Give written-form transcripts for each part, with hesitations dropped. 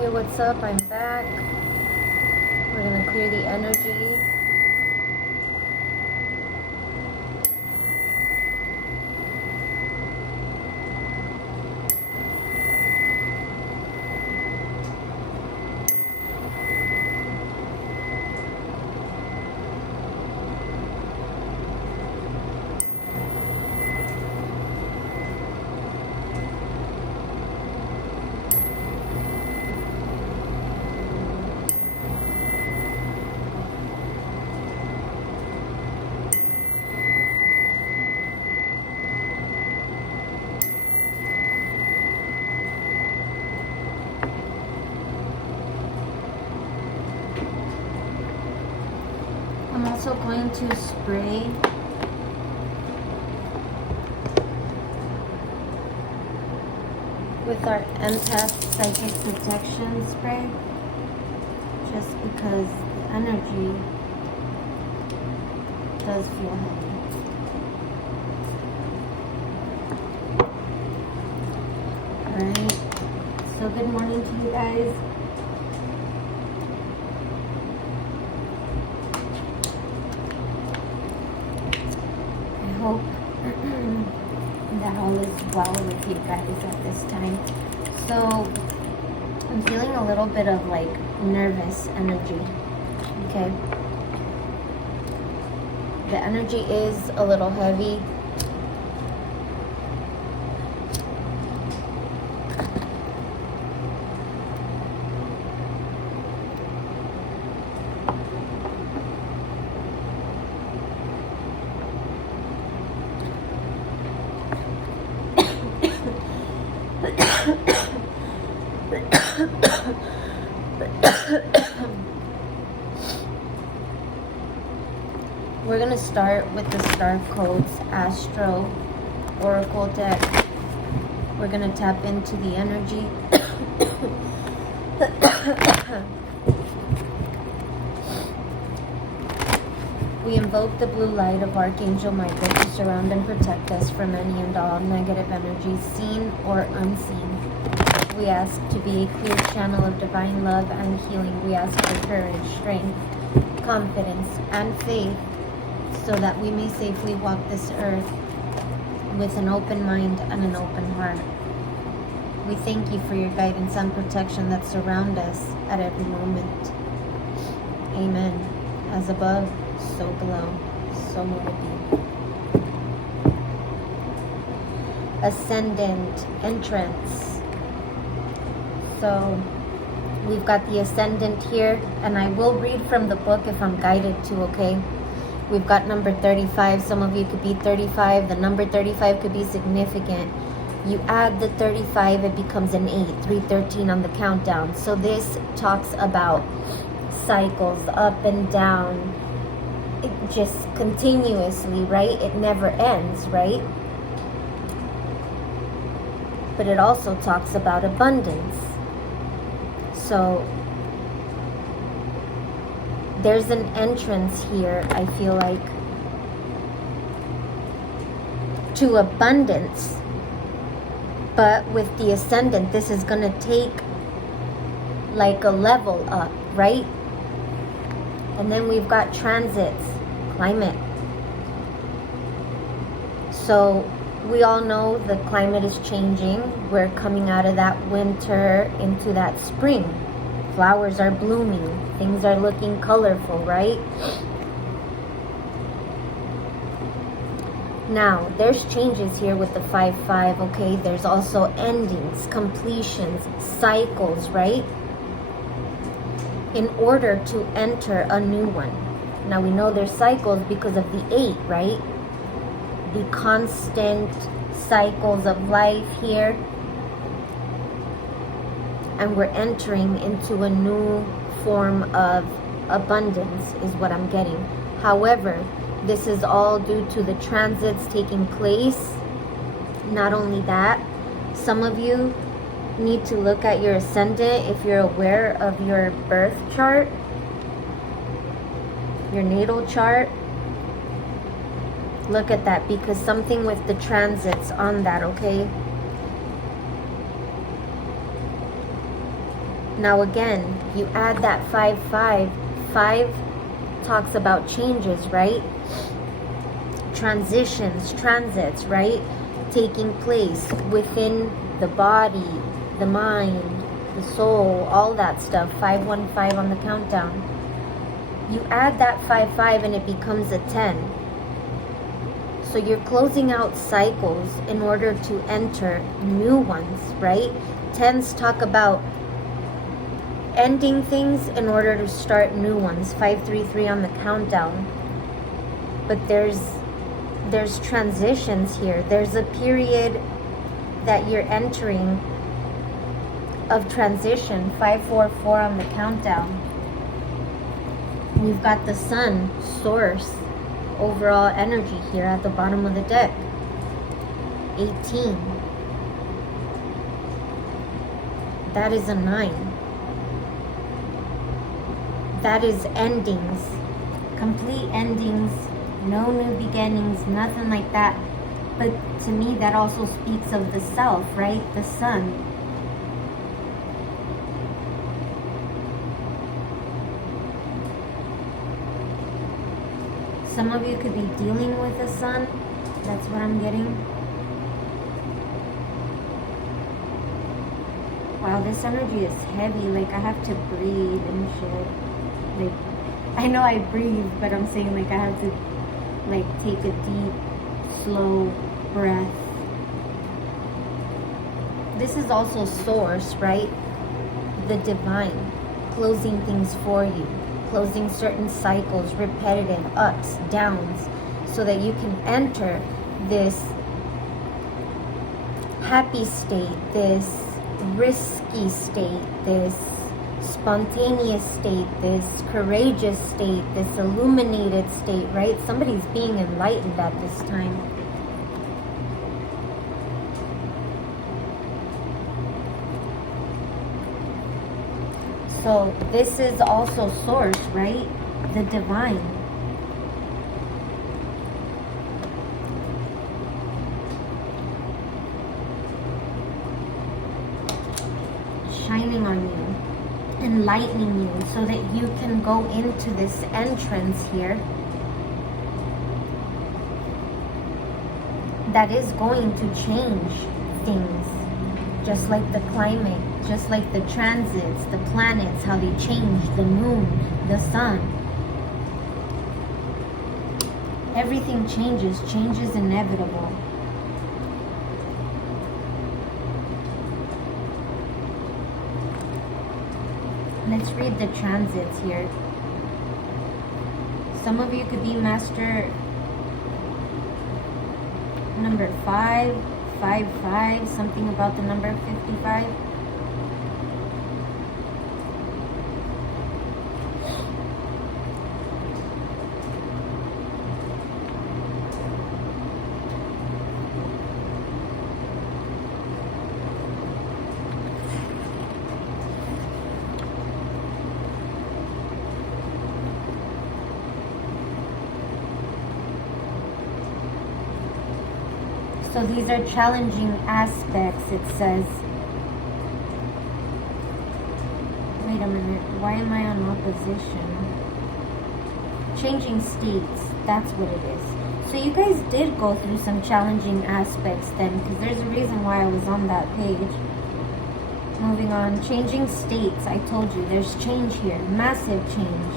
Hey, what's up? I'm back. We're going to clear the energy. I'm also going to spray with our empath psychic protection spray, just because the energy does feel heavy. Alright, so good morning to you guys. I hope that all is well with you guys at this time. So I'm feeling a little bit of like nervous energy. Okay, the energy is a little heavy. We're going to start with the Star Codes Astro Oracle deck. We're going to tap into the energy. We invoke the blue light of Archangel Michael to surround and protect us from any and all negative energies, seen or unseen. We ask to be a clear channel of divine love and healing. We ask for courage, strength, confidence, and faith, so that we may safely walk this earth with an open mind and an open heart. We thank you for your guidance and protection that surround us at every moment. Amen. As above, so below, so will it be. Ascendant entrance. So we've got the Ascendant here, and I will read from the book if I'm guided to, okay? We've got number 35. Some of you could be 35. The number 35 could be significant. You add the 35, it becomes an 8, 313 on the countdown. So this talks about cycles up and down, it just continuously, right? It never ends, right? But it also talks about abundance. So there's an entrance here, I feel like, to abundance. But with the Ascendant, this is going to take like a level up, right? And then we've got transits, climate. So we all know the climate is changing. We're coming out of that winter into that spring. Flowers are blooming. Things are looking colorful, right? Now, there's changes here with the 5-5, okay? There's also endings, completions, cycles, right? In order to enter a new one. Now, we know there's cycles because of the 8, right? The constant cycles of life here. And we're entering into a new form of abundance is what I'm getting. However, this is all due to the transits taking place. Not only that, some of you need to look at your ascendant if you're aware of your birth chart, your natal chart. Look at that, because something with the transits on that, okay? Now again, you add that 5-5. 5 talks about changes, right? Transitions, transits, right? Taking place within the body, the mind, the soul, all that stuff. 5-1-5 on the countdown. You add that 5-5 and it becomes a 10. So you're closing out cycles in order to enter new ones, right? 10s talk about ending things in order to start new ones. 5-3-3 on the countdown. But there's transitions here. There's a period that you're entering of transition. 5-4-4 on the countdown. We've got the sun, source, overall energy here at the bottom of the deck. 18. That is a 9. That is endings. Complete endings. No new beginnings. Nothing like that. But to me, that also speaks of the self, right? The sun. Some of you could be dealing with the sun. That's what I'm getting. Wow, this energy is heavy. Like, I have to breathe and shit. Like, I know I breathe, but I'm saying, like, I have to, like, take a deep, slow breath. This is also source, right? The divine. Closing things for you. Closing certain cycles, repetitive ups, downs, so that you can enter this happy state, this risky state, this spontaneous state, this courageous state, this illuminated state, right? Somebody's being enlightened at this time. So this is also source, right? The divine. Shining on you, enlightening you so that you can go into this entrance here that is going to change things. Just like the climate, just like the transits, the planets, how they change, the moon, the sun. Everything changes. Change is inevitable. Let's read the transits here. Some of you could be master number 5, 5-5, something about the number 55. So these are challenging aspects, it says. Wait a minute, why am I on opposition? Changing states, that's what it is. So you guys did go through some challenging aspects then, because there's a reason why I was on that page. Moving on, changing states, I told you, there's change here, massive change.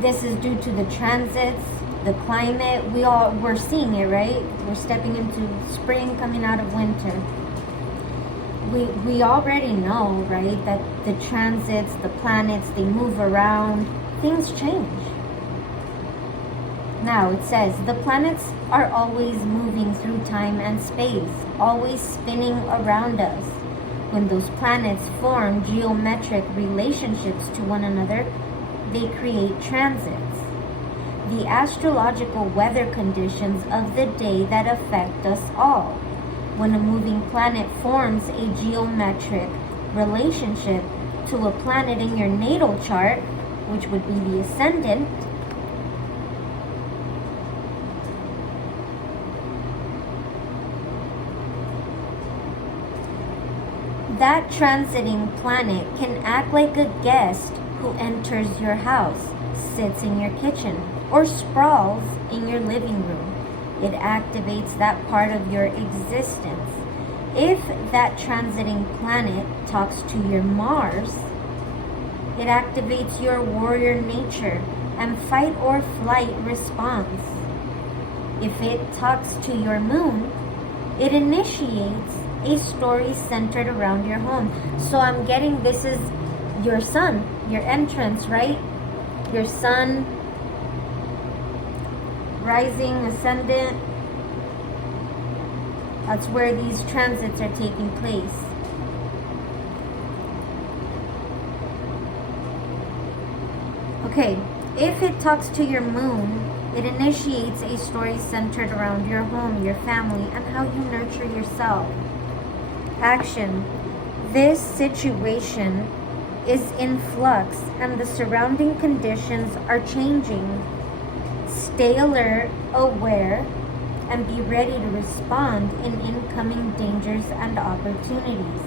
This is due to the transits, the climate. We're seeing it, right? We're stepping into spring, coming out of winter. We already know, right, that the transits, the planets, they move around, things change. Now it says the planets are always moving through time and space, always spinning around us. When those planets form geometric relationships to one another, they create transits. The astrological weather conditions of the day that affect us all. When a moving planet forms a geometric relationship to a planet in your natal chart, which would be the ascendant, That transiting planet can act like a guest who enters your house, sits in your kitchen, or sprawls in your living room. It activates that part of your existence. If that transiting planet talks to your Mars, it activates your warrior nature and fight or flight response. If it talks to your moon, it initiates a story centered around your home. So I'm getting this is your sun, your entrance, right? Your sun, rising, ascendant. That's where these transits are taking place. Okay, if it talks to your moon, it initiates a story centered around your home, your family, and how you nurture yourself. Action. This situation is in flux and the surrounding conditions are changing. Stay alert, aware, and be ready to respond in incoming dangers and opportunities.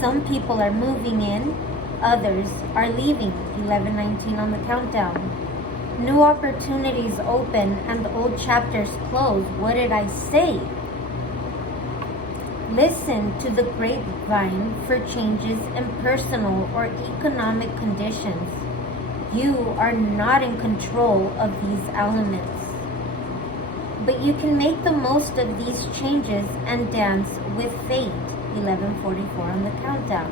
Some people are moving in, others are leaving. 11:19 on the countdown. New opportunities open and the old chapters close. What did I say? Listen to the grapevine for changes in personal or economic conditions. You are not in control of these elements, but you can make the most of these changes and dance with fate. 11:44 on the countdown.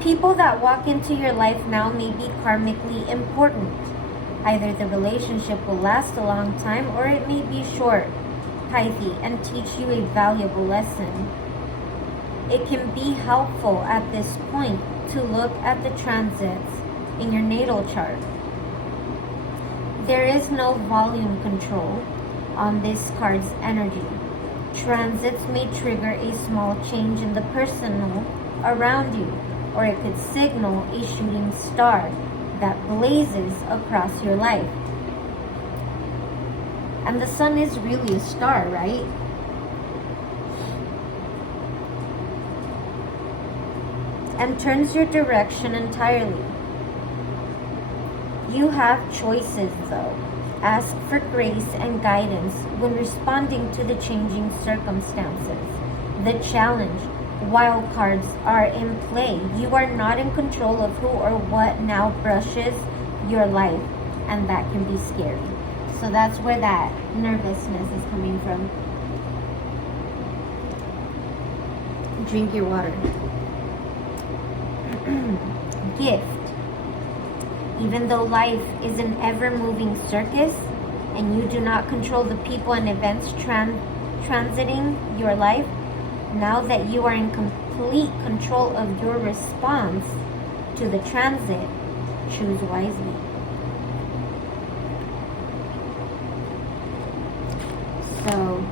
People that walk into your life now may be karmically important. Either the relationship will last a long time or it may be short, Pisces, and teach you a valuable lesson. It can be helpful at this point to look at the transits in your natal chart. There is no volume control on this card's energy. Transits may trigger a small change in the personal around you, or it could signal a shooting star that blazes across your life. And the sun is really a star, right? And turns your direction entirely. You have choices though. Ask for grace and guidance when responding to the changing circumstances. The challenge, wild cards are in play. You are not in control of who or what now brushes your life, and that can be scary. So that's where that nervousness is coming from. Drink your water. Gift. Even though life is an ever-moving circus and you do not control the people and events transiting your life, now that you are in complete control of your response to the transit, choose wisely. So,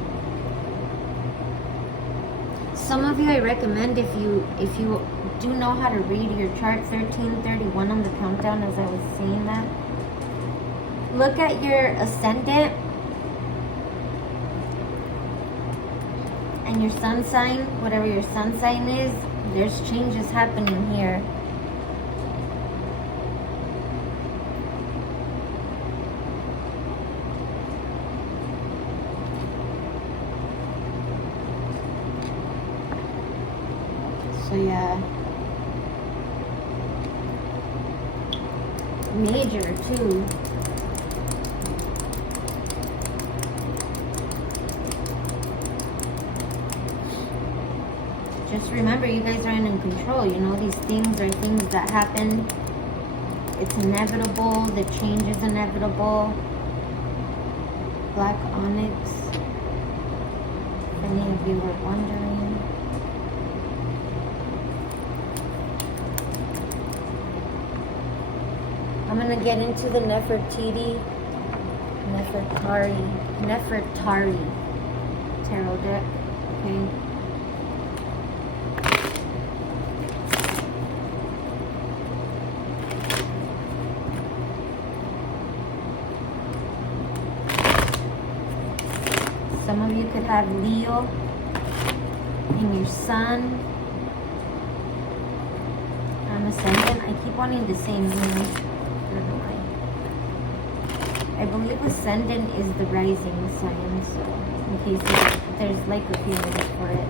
some of you I recommend if you do know how to read your chart, 1331 on the countdown as I was saying that. Look at your ascendant and your sun sign, whatever your sun sign is. There's changes happening here. So yeah. Major too. Just remember, you guys are in control. You know, these things are things that happen. It's inevitable. The change is inevitable. Black onyx. If any of you were wondering. I'm going to get into the Nefertiti, Nefertari tarot deck, okay? Some of you could have Leo in your sun, ascendant. I keep wanting to say moon. I don't know why. I believe ascendant is the rising sign, so in case there's like a few words for it.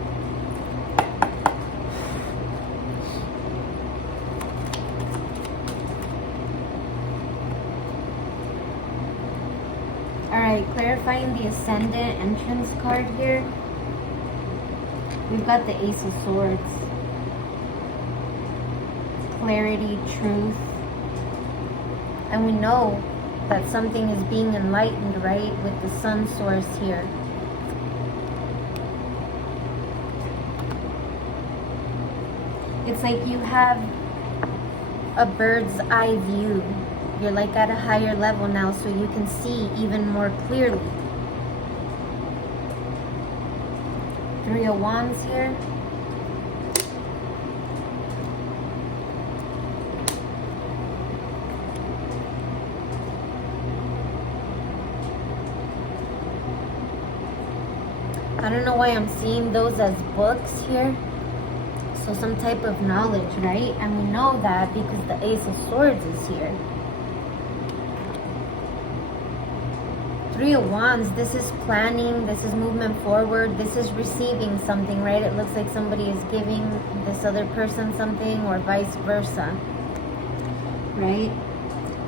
Alright, clarifying the ascendant entrance card here. We've got the Ace of Swords. Clarity, truth. And we know that something is being enlightened, right? With the sun source here. It's like you have a bird's eye view. You're like at a higher level now, so you can see even more clearly. Three of Wands here. I don't know why I'm seeing those as books here. So some type of knowledge, right? And we know that because the Ace of Swords is here. Three of Wands, this is planning, this is movement forward, this is receiving something, right? It looks like somebody is giving this other person something or vice versa, right?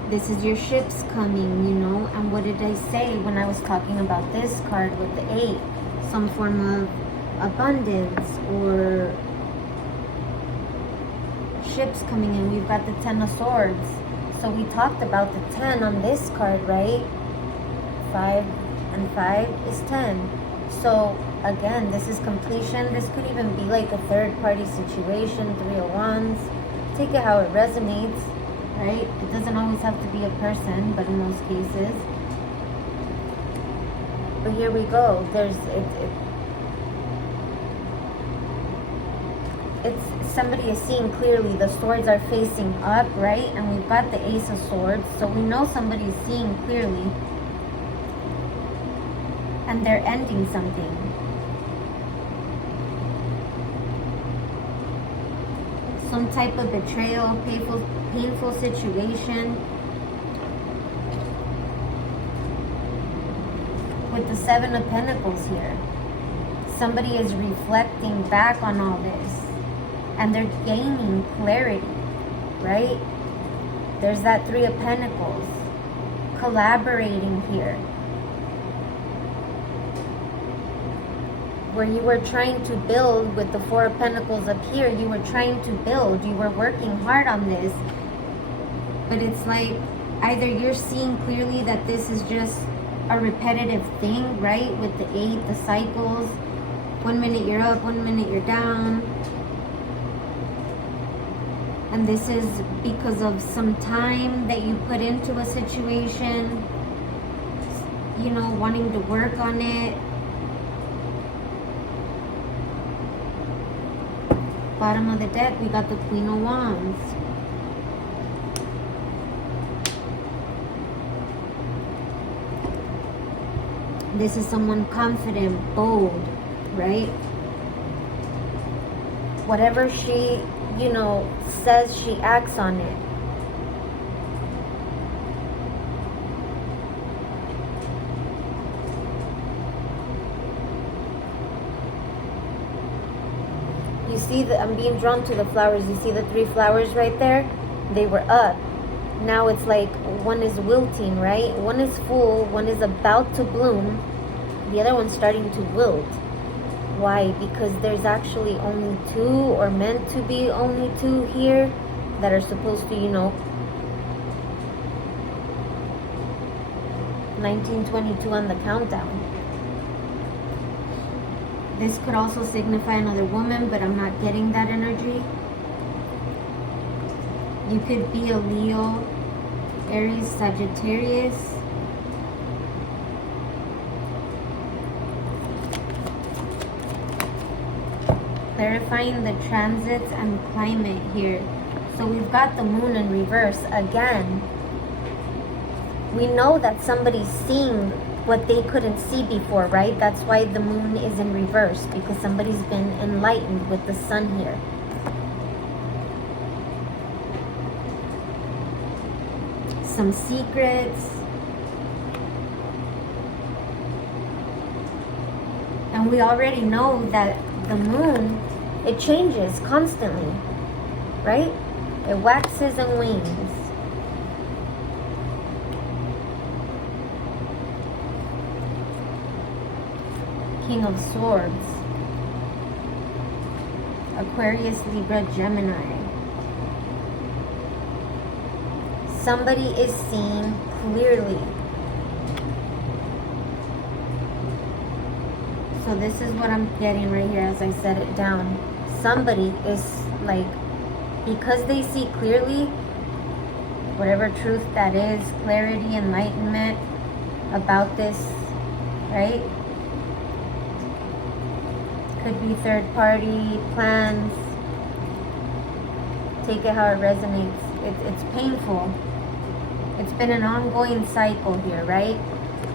This is your ships coming, you know? And what did I say when I was talking about this card with the 8? Some form of abundance or ships coming in. We've got the 10 of Swords. So we talked about the 10 on this card, right? 5 and 5 is 10. So again, this is completion. This could even be like a third party situation. 3 of Wands. Take it how it resonates, right? It doesn't always have to be a person, but in most cases. But here we go. It's somebody is seeing clearly. The swords are facing up, right? And we've got the Ace of Swords. So we know somebody is seeing clearly. And they're ending something. Some type of betrayal, painful situation. With the 7 of Pentacles here. Somebody is reflecting back on all this. And they're gaining clarity, right? There's that 3 of Pentacles. Collaborating here. Where you were trying to build with the 4 of Pentacles up here, you were trying to build, you were working hard on this, but it's like either you're seeing clearly that this is just a repetitive thing, right? With the 8, the cycles, 1 minute you're up, 1 minute you're down, and this is because of some time that you put into a situation, you know, wanting to work on it. Bottom of the deck, we got the Queen of Wands. This is someone confident, bold, right? Whatever she, you know, says, she acts on it. You see that I'm being drawn to the flowers. You see the 3 flowers right there? They were up. Now it's like one is wilting, right? One is full, one is about to bloom. The other one's starting to wilt. Why? Because there's actually only 2, or meant to be only 2 here that are supposed to, you know, 1922 on the countdown. This could also signify another woman, but I'm not getting that energy. You could be a Leo, Aries, Sagittarius. Clarifying the transits and climate here. So we've got the moon in reverse again. We know that somebody's seeing what they couldn't see before, right? That's why the moon is in reverse, because somebody's been enlightened with the sun here. some secrets. And we already know that the moon, it changes constantly, right? It waxes and wanes. King of Swords. Aquarius, Libra, Gemini. Somebody is seeing clearly. So this is what I'm getting right here as I set it down. Somebody is like, because they see clearly, whatever truth that is, clarity, enlightenment about this, right? Could be third party, plans. Take it how it resonates. It's painful. It's been an ongoing cycle here, right?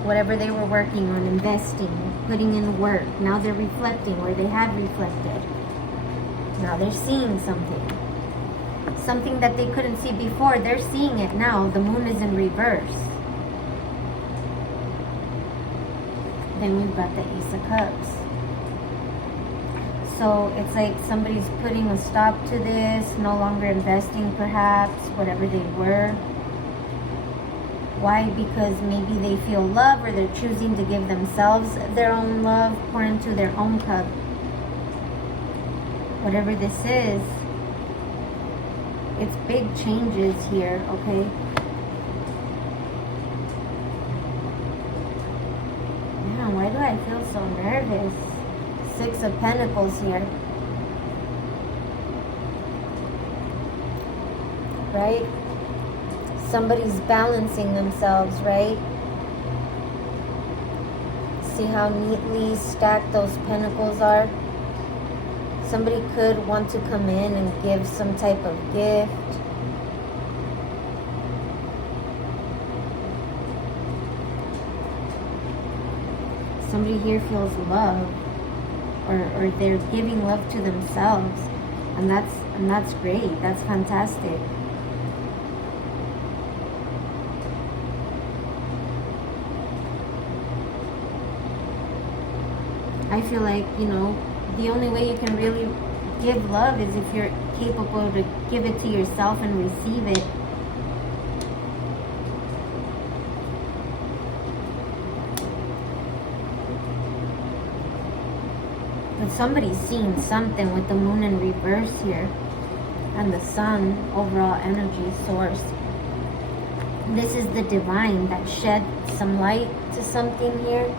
Whatever they were working on, investing, putting in work. Now they're reflecting, or they have reflected. Now they're seeing something. Something that they couldn't see before, they're seeing it now. The moon is in reverse. Then we've got the Ace of Cups. So it's like somebody's putting a stop to this, no longer investing perhaps, whatever they were. Why? Because maybe they feel love, or they're choosing to give themselves their own love, pour into their own cup. Whatever this is, it's big changes here, okay? Man, why do I feel so nervous? Six of Pentacles here. Right? Somebody's balancing themselves, right? See how neatly stacked those pentacles are? Somebody could want to come in and give some type of gift. Somebody here feels love. Or they're giving love to themselves, and that's great. That's fantastic. I feel like, you know, the only way you can really give love is if you're capable to give it to yourself and receive it. But somebody's seeing something with the moon in reverse here. And the sun, overall energy source. This is the divine that shed some light to something here.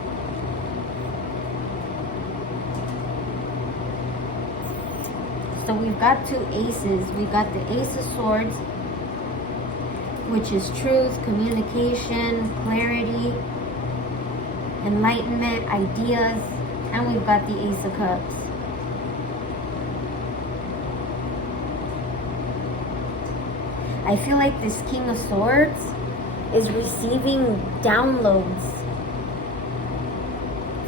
So we've got two aces. We've got the Ace of Swords, which is truth, communication, clarity, enlightenment, ideas. And we've got the Ace of Cups. I feel like this King of Swords is receiving downloads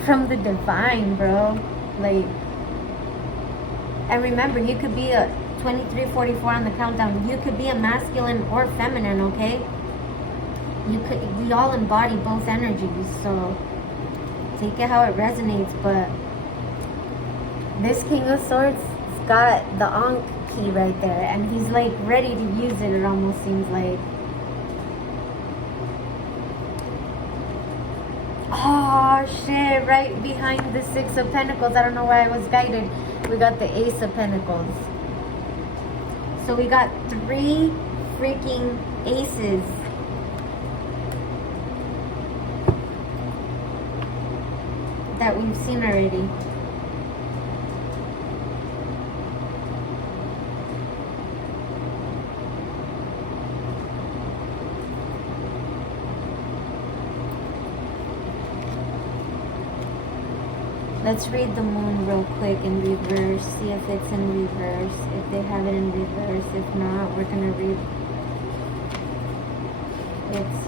from the divine, bro. Like, and remember, you could be a 2344 on the countdown. You could be a masculine or feminine, okay? We all embody both energies, so take it how it resonates. But this King of Swords has got the Ankh key right there, and he's like ready to use it. It almost seems like. Oh shit, right behind the Six of Pentacles. I don't know why I was guided. We got the Ace of Pentacles. So we got 3 freaking aces. That we've seen already. Let's read the moon real quick in reverse. See if it's in reverse. If they have it in reverse. If not, we're gonna read. It's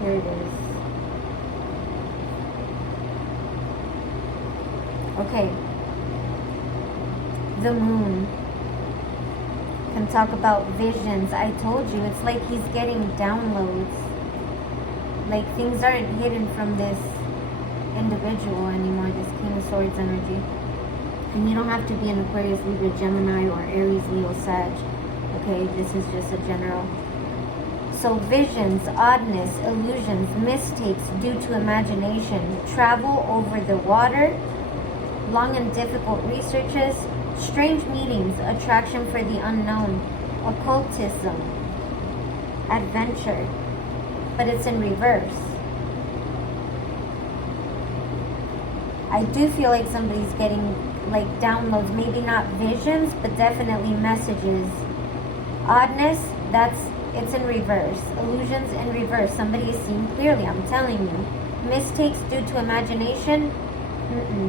here it is. Okay. The moon can talk about visions. I told you, it's like he's getting downloads. Like things aren't hidden from this individual anymore, this King of Swords energy. And you don't have to be an Aquarius, Libra, Gemini, or Aries, Leo, Sag. Okay, this is just a general. So visions, oddness, illusions, mistakes due to imagination, travel over the water, long and difficult researches, strange meetings, attraction for the unknown, occultism, adventure. But it's in reverse. I do feel like somebody's getting like downloads, maybe not visions, but definitely messages. Oddness, it's in reverse. Illusions in reverse. Somebody is seeing clearly, I'm telling you. Mistakes due to imagination,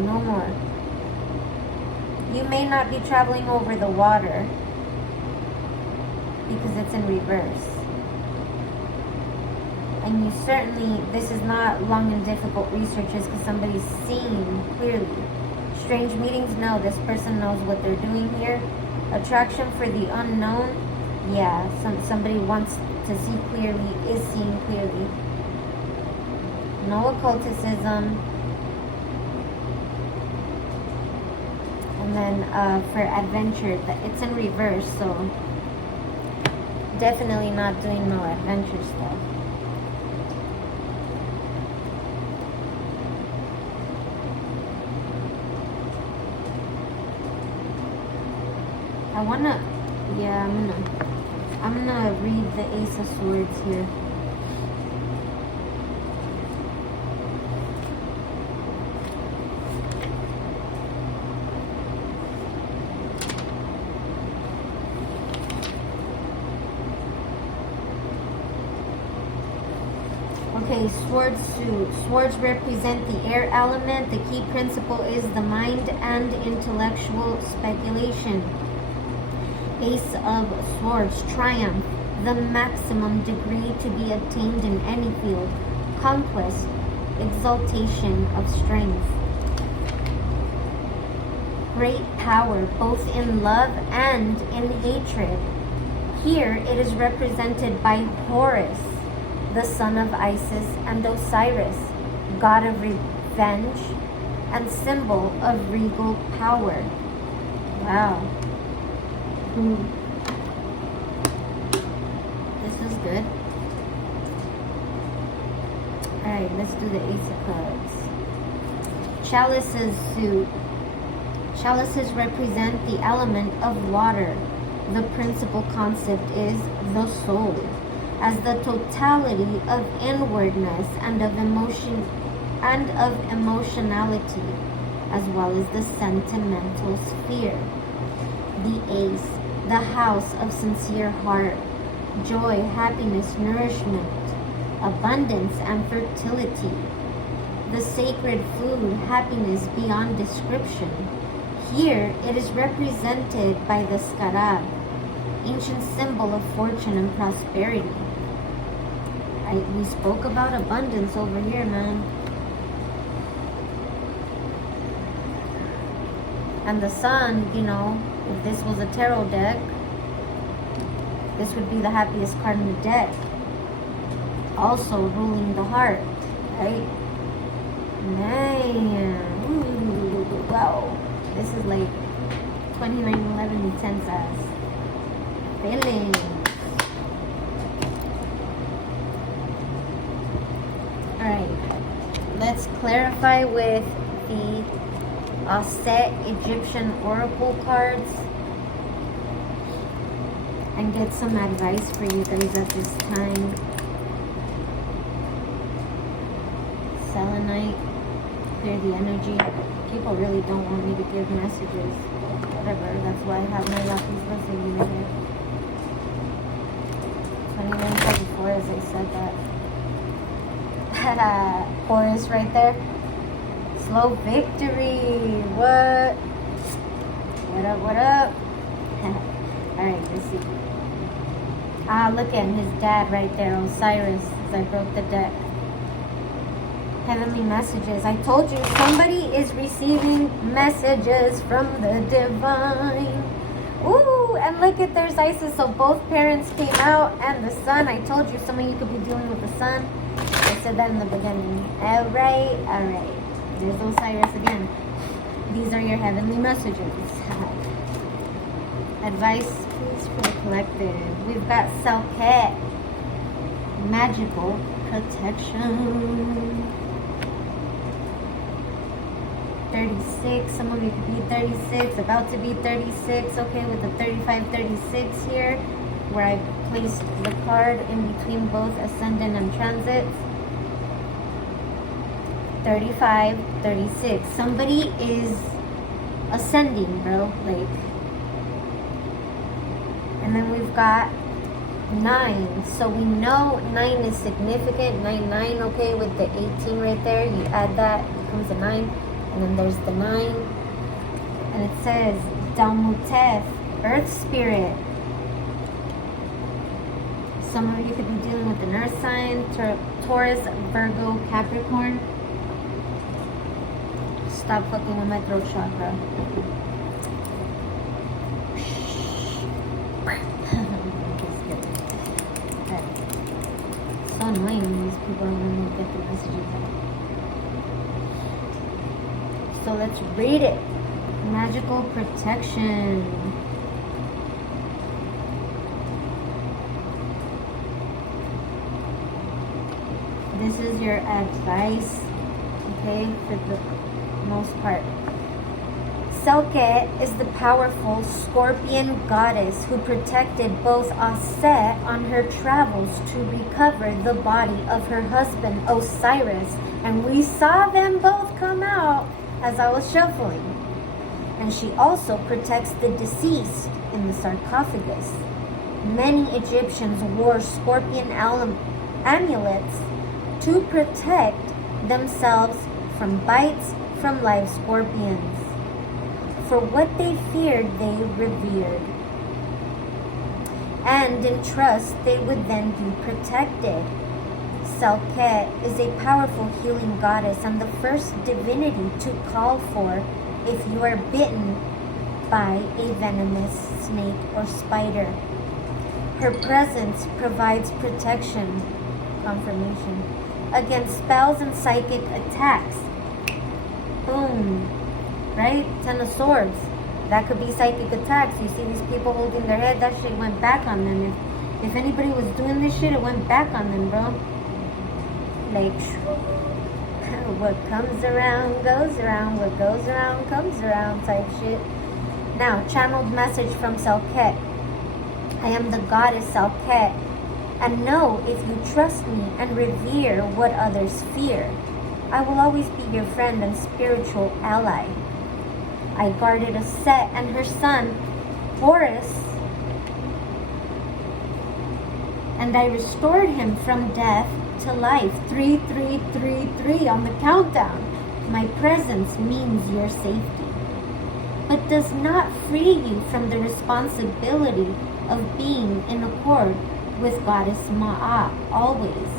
no more. You may not be traveling over the water because it's in reverse. And you certainly, this is not long and difficult researches because somebody's seeing clearly. Strange meetings, no, this person knows what they're doing here. Attraction for the unknown, yeah, somebody wants to see clearly, is seeing clearly. No occulticism. And then for adventure, it's in reverse, so definitely not doing no adventure stuff. I'm gonna read the Ace of Swords here. Okay, swords suit. Swords represent the air element. The key principle is the mind and intellectual speculation. Ace of Swords, triumph, the maximum degree to be attained in any field, conquest, exaltation of strength. Great power, both in love and in hatred. Here it is represented by Horus, the son of Isis, and Osiris, god of revenge and symbol of regal power. Wow. This is good. Alright, let's do the Ace of Cups. Chalices suit. Chalices represent the element of water. The principal concept is the soul, as the totality of inwardness and of emotion and of emotionality, as well as the sentimental sphere. The Ace, the house of sincere heart, joy, happiness, nourishment, abundance, and fertility. The sacred food, happiness beyond description. Here it is represented by the scarab, ancient symbol of fortune and prosperity. We spoke about abundance over here, man. And the sun, you know, if this was a tarot deck, this would be the happiest card in the deck. Also ruling the heart, right? Man. Ooh, wow. This is like 2911 intense ass. Feelings. Alright. Let's clarify with the set Egyptian oracle cards and get some advice for you guys at this time. Selenite, clear the energy. People really don't want me to give messages. Whatever, that's why I have my lapis listening here. 2934 as I said that. Horus right there. Slow victory. What? What up, what up? Alright, let's see. Look at his dad right there, Osiris, as I broke the deck. Heavenly messages. I told you somebody is receiving messages from the divine. Ooh, and look at their Isis. So both parents came out and the sun. I told you some of you could be dealing with the sun. I said that in the beginning. All right. There's Osiris again. These are your heavenly messages. Advice, please, for the collective. We've got Selket. Magical protection. 36, some of you could be 36, about to be 36, okay, with the 35, 36 here, where I placed the card in between both ascendant and transits. 35, 36. Somebody is ascending, bro, like, and then we've got 9, so we know 9 is significant. 9, okay, with the 18 right there, you add that, it becomes a 9. And then there's the 9. And it says, Dalmutef, Earth Spirit. Some of you could be dealing with an Earth sign, Taurus, Virgo, Capricorn. Stop fucking with my throat chakra. It's so annoying when these people don't really get the messages out. So let's read it. Magical protection. This is your advice, okay, for the most part. Selket is the powerful scorpion goddess who protected both Aset on her travels to recover the body of her husband Osiris. And we saw them both come out as I was shuffling. And she also protects the deceased in the sarcophagus. Many Egyptians wore scorpion amulets to protect themselves from bites from live scorpions. For what they feared, they revered. And in trust, they would then be protected. Selket is a powerful healing goddess and the first divinity to call for if you are bitten by a venomous snake or spider. Her presence provides protection, confirmation, against spells and psychic attacks. Boom. Right? 10 of Swords. That could be psychic attacks. You see these people holding their head, that shit went back on them. If anybody was doing this shit, it went back on them, bro. Like, what comes around goes around, what goes around comes around type shit. Now, channeled message from Selket. I am the goddess Selket, and know if you trust me and revere what others fear, I will always be your friend and spiritual ally. I guarded Aset and her son, Horus, and I restored him from death to life. 3333 on the countdown. My presence means your safety, but does not free you from the responsibility of being in accord with Goddess Ma'at always.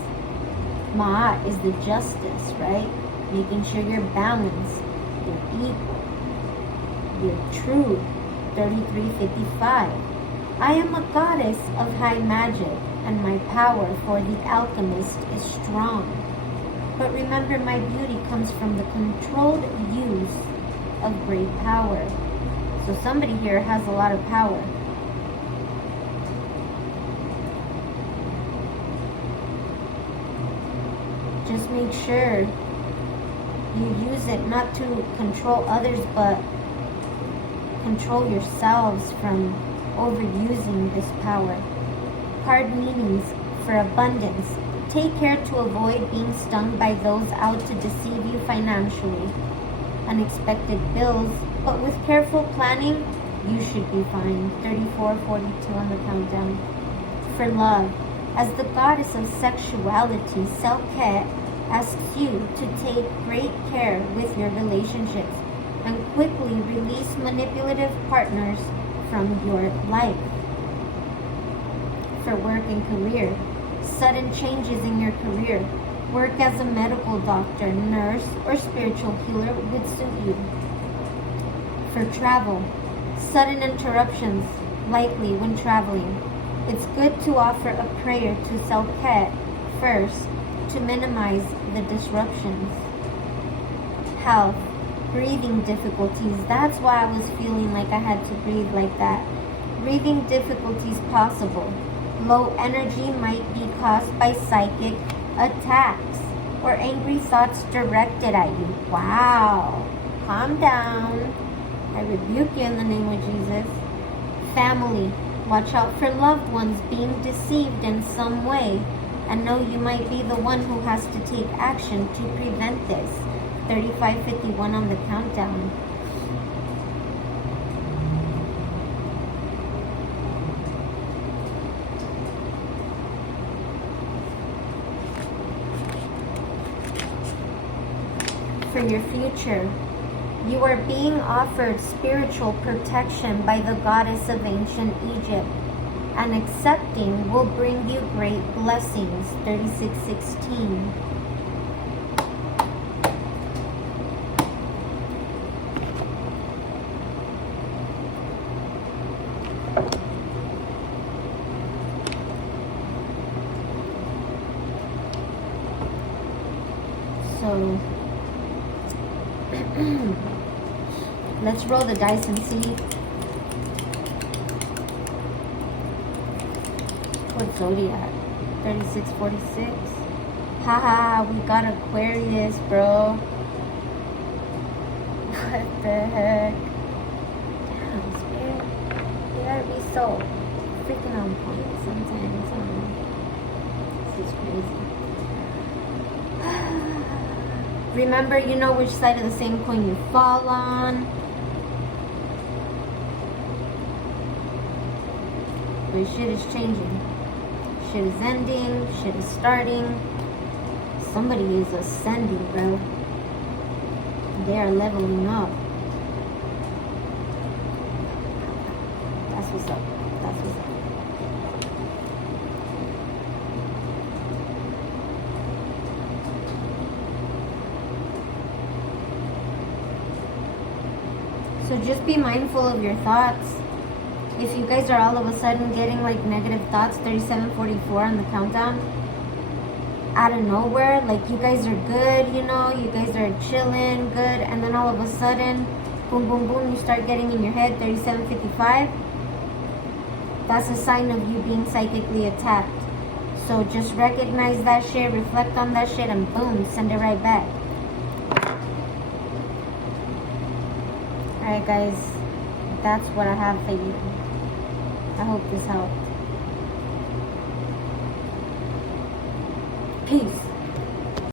Ma'at is the justice, right? Making sure you're balanced, you're equal, you're true. 3355. I am a goddess of high magic, and my power for the alchemist is strong. But remember, my beauty comes from the controlled use of great power. So somebody here has a lot of power. Just make sure you use it not to control others, but control yourselves from overusing this power. Card meanings for abundance. Take care to avoid being stung by those out to deceive you financially. Unexpected bills, but with careful planning, you should be fine. 3442 on the countdown. For love, as the goddess of sexuality, Selket asks you to take great care with your relationships and quickly release manipulative partners from your life. For work and career, sudden changes in your career Work as a medical doctor, nurse, or spiritual healer would suit you. For travel, sudden interruptions likely when traveling. It's good to offer a prayer to Self-Ket first to minimize the disruptions. Health, breathing difficulties. That's why I was feeling like I had to breathe like that. Breathing difficulties possible. Low energy might be caused by psychic attacks or angry thoughts directed at you. Wow. Calm down. I rebuke you in the name of Jesus. Family. Watch out for loved ones being deceived in some way, and know you might be the one who has to take action to prevent this. 3551 on the countdown. For your future, you are being offered spiritual protection by the goddess of ancient Egypt, and accepting will bring you great blessings. 3616. So let's roll the dice and see what zodiac. 3646. Haha, we got Aquarius, bro. What the heck? Damn, Spirit. You gotta be so freaking on point sometimes. This is crazy. Remember, you know which side of the same coin you fall on. But shit is changing. Shit is ending. Shit is starting. Somebody is ascending, bro. They are leveling up. That's what's up. That's what's up. So just be mindful of your thoughts. If you guys are all of a sudden getting like negative thoughts, 3744 on the countdown, out of nowhere, like you guys are good, you know, you guys are chilling, good, and then all of a sudden, boom, boom, boom, you start getting in your head, 3755, that's a sign of you being psychically attacked. So just recognize that shit, reflect on that shit, and boom, send it right back. Alright guys, that's what I have for you. I hope this helped. Peace.